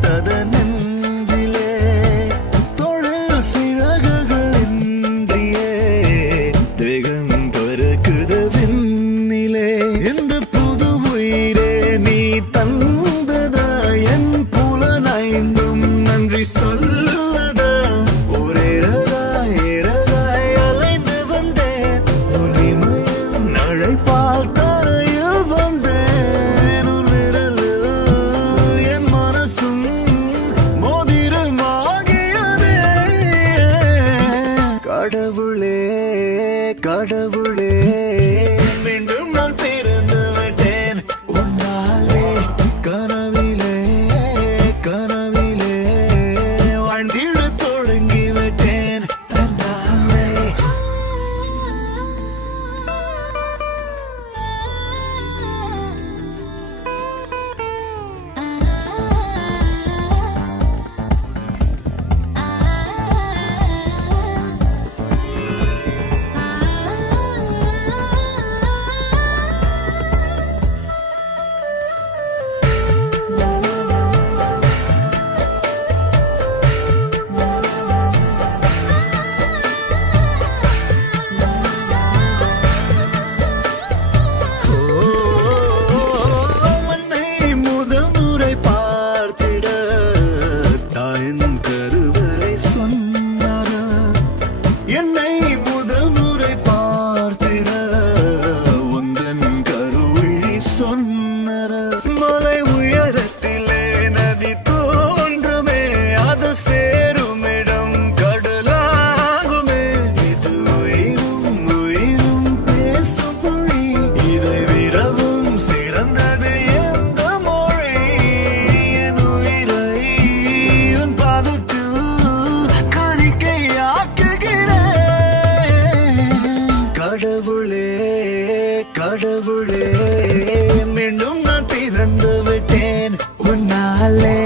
பூத்தத நெஞ்சிலே தொழில் சிறகுகளின்றியே தேகம் பறக்குது விண்ணிலே இந்த புது உயிரே நீ தந்ததா என் புலனைந்தும் நன்றி சொல்லதா ஒரே ரகாய் அலைந்து வந்தேன் உனிமையின் அழைப்பால் தரையில் வந்தேன் ஒரு விரலில் என் மனசும் மோதிரமாகியதே கடவுளே கடவுளே மீண்டும் நான் பிறந்து விட்டேன் உன்னாலே கனவிலே கனவிலே வாழ்ந்திட தொடங்கி விட்டேன் தன்னாலே உன்னை முதல் முறை பார்த்திட தாயின் கருவறை சொன்னாரா என்னை முதல் முறை பார்த்திட உந்தன் கருவிழி சொன்னாரா மலை உயரத்திலே நதி தோன்றுமே அது சேரும் இடம் கடலாகுமே இது உயிரும் உயிரும் பேசும் மொழி இதை விடவும் சிறந்தது எந்த மொழி என் உயிரை உன் பாதத்தில் காணிக்கையாக்குகிறேன் கடவுளே கடவுளே மீண்டும் நான் பிறந்து விட்டேன் உன்னாலே